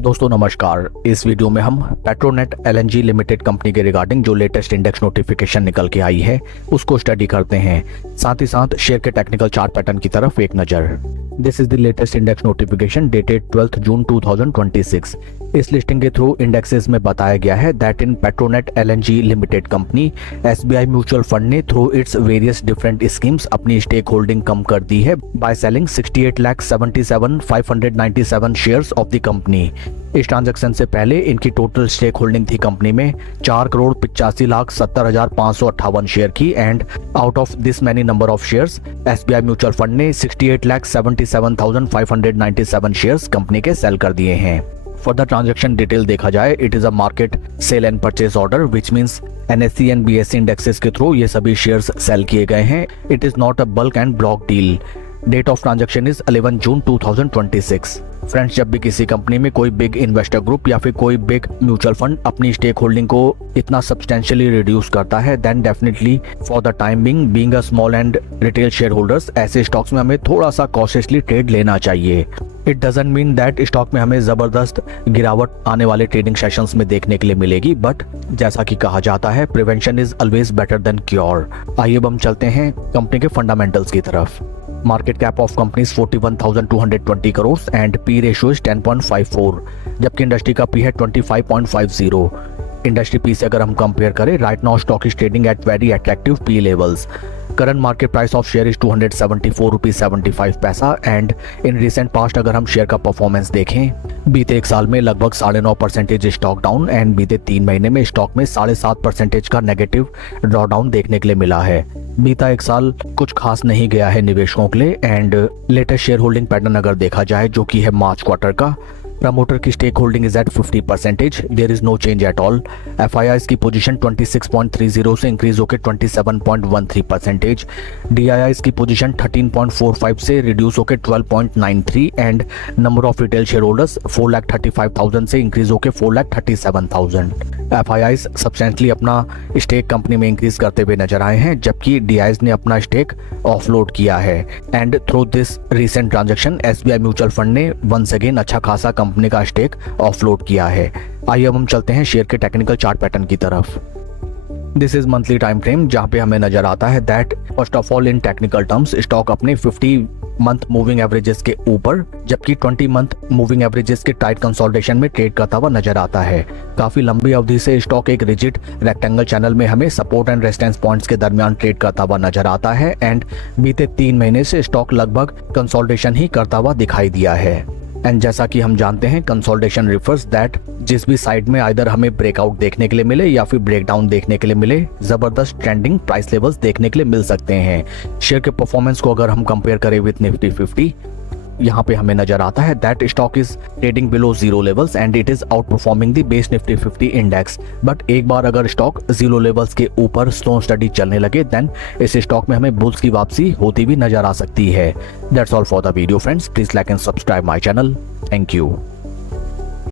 दोस्तों नमस्कार। इस वीडियो में हम पेट्रोनेट एलएनजी लिमिटेड कंपनी के रिगार्डिंग जो लेटेस्ट इंडेक्स नोटिफिकेशन निकल के आई है उसको स्टडी करते हैं, साथ ही साथ शेयर के टेक्निकल चार्ट पैटर्न की तरफ एक नज़र। This is the latest index notification dated 12 जून 2026। इस लिस्टिंग के थ्रू इंडेक्सेस में बताया गया है that in Petronet LNG limited company SBI mutual fund ने through its various different schemes अपनी स्टेक होल्डिंग कम कर दी है by selling 68,77,597 shares of the company. इस ट्रांजैक्शन से पहले इनकी टोटल स्टेक होल्डिंग थी कंपनी में 4,85,70,558 शेयर की, and out of this many number of shares SBI mutual fund ने 68,77,597 शेयर्स कंपनी के सेल कर दिए हैं। फर्दर ट्रांजैक्शन डिटेल देखा जाए, it is a market sale and purchase order which means NSC and BSC indexes के through ये सभी शेयर्स सेल किए गए हैं। It is not a bulk and block deal. Date of transaction is 11 June 2026। Friends, जब भी किसी company में कोई बिग इन्वेस्टर ग्रुप या फिर कोई बिग म्यूचुअल फंड अपनी स्टेक होल्डिंग को इतना सब्सटेंशियली रिड्यूस करता है, then definitely for the time being a small and retail share holders, ऐसे स्टॉक्स में हमें थोड़ा सा कॉशियसली ट्रेड लेना चाहिए। It doesn't mean that stock में हमें जबरदस्त गिरावट आने वाले ट्रेडिंग सेशंस में देखने के लिए मिलेगी, बट जैसा कि कहा जाता है prevention is always better than cure. आइए अब हम चलते हैं कंपनी के फंडामेंटल्स की तरफ। Market cap of company 41,220 crore and P ratio is 10.54, जबकि इंडस्ट्री का पी है 25.50। इंडस्ट्री पी से अगर हम कंपेयर करें, right now stock is trading at very attractive P levels. Current market price of share is 274.75 rupees and in recent past अगर हम share का परफॉर्मेंस देखें, बीते एक साल में लगभग 9.5% स्टॉक डाउन एंड बीते 3 महीने में स्टॉक में 7.5% का नेगेटिव ड्रॉडाउन देखने के लिए मिला है। बीता एक साल कुछ खास नहीं गया है निवेशकों के लिए, and latest share holding pattern अगर देखा जाए जो कि है मार्च क्वार्टर का, प्रमोटर की stake holding is at 50%, there is no change at all. FIIs की पोजीशन 26.30 से इंक्रीज होकर 27.13%, डीआईआईज की पोजीशन 13.45 से रिड्यूस होकर 12.93 and number of retail share holders 4,35,000 से इंक्रीज होकर 4,37,000। एफआईआईज सब्सटेंशियली अपना स्टेक कंपनी में इंक्रीज करते हुए नजर आए हैं, जबकि डीआईआईज ने अपना स्टेक ऑफलोड किया है, and through this recent transaction SBI mutual fund ने वंस अगेन अच्छा खासा कंपनी का स्टेक ऑफलोड किया है। आइए अब हम चलते हैं शेयर के टेक्निकल चार्ट पैटर्न की तरफ। This is monthly time frame, जहां पे हमें नजर आता है that first of all in technical terms stock अपने 50 मंथ मूविंग एवरेजेस के ऊपर, जबकि 20 मंथ मूविंग एवरेजेस के टाइट कंसोलिडेशन में ट्रेड करता हुआ नजर आता है। काफी लंबी अवधि से स्टॉक एक रिजिड रेक्टेंगल चैनल में हमें सपोर्ट एंड रेजिस्टेंस पॉइंट्स के दरमियान ट्रेड करता हुआ नजर आता है, एंड बीते 3 महीने से स्टॉक लगभग कंसोलिडेशन ही करता हुआ दिखाई दिया है। एंड जैसा कि हम जानते हैं कंसोलिडेशन रिफर्स दैट जिस भी साइड में आइदर हमें ब्रेकआउट देखने के लिए मिले या फिर ब्रेकडाउन देखने के लिए मिले, जबरदस्त ट्रेंडिंग प्राइस लेवल्स देखने के लिए मिल सकते हैं। शेयर के परफॉर्मेंस को अगर हम कंपेयर करें विद निफ्टी 50, यहाँ पे हमें नजर आता है that stock is trading below zero levels and it is out performing the base Nifty 50 index. But एक बार अगर स्टॉक जीरो लेवल्स के ऊपर स्लो स्टडी चलने लगे, देन इस स्टॉक में हमें बुल्स की वापसी होती भी नजर आ सकती है। That's all for the video friends, please like and subscribe my channel. Thank you.